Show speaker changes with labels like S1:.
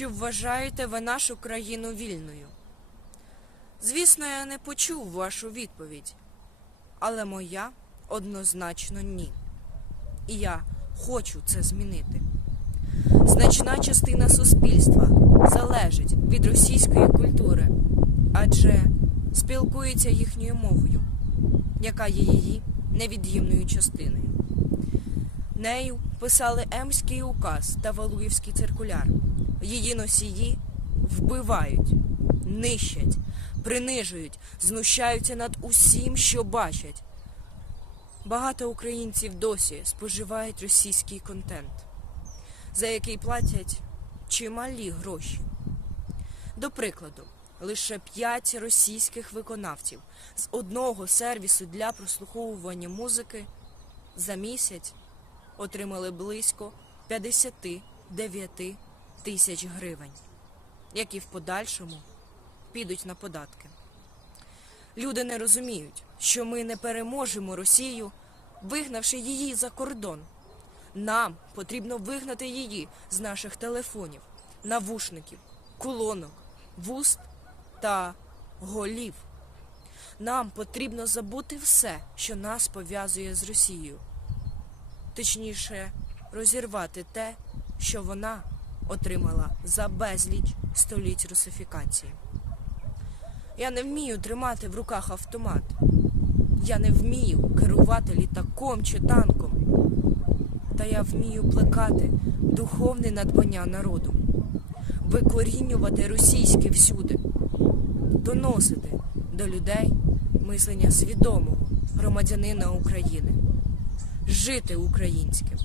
S1: Чи вважаєте ви нашу країну вільною? Звісно, я не почув вашу відповідь, але моя однозначно ні. І я хочу це змінити. Значна частина суспільства залежить від російської культури, адже спілкується їхньою мовою, яка є її невід'ємною частиною. Нею писали Емський указ та Валуївський циркуляр. Її носії вбивають, нищать, принижують, знущаються над усім, що бачать. Багато українців досі споживають російський контент, за який платять чималі гроші. До прикладу, лише п'ять російських виконавців з одного сервісу для прослуховування музики за місяць отримали близько 59 тисяч гривень, які в подальшому підуть на податки. Люди не розуміють, що ми не переможемо Росію, вигнавши її за кордон. Нам потрібно вигнати її з наших телефонів, навушників, колонок, вуст та голів. Нам потрібно забути все, що нас пов'язує з Росією. Точніше, розірвати те, що вона отримала за безліч століть русифікації. Я не вмію тримати в руках автомат. Я не вмію керувати літаком чи танком. Та я вмію плекати духовне надбання народу, викорінювати російське всюди, доносити до людей мислення свідомого громадянина України, жити українським.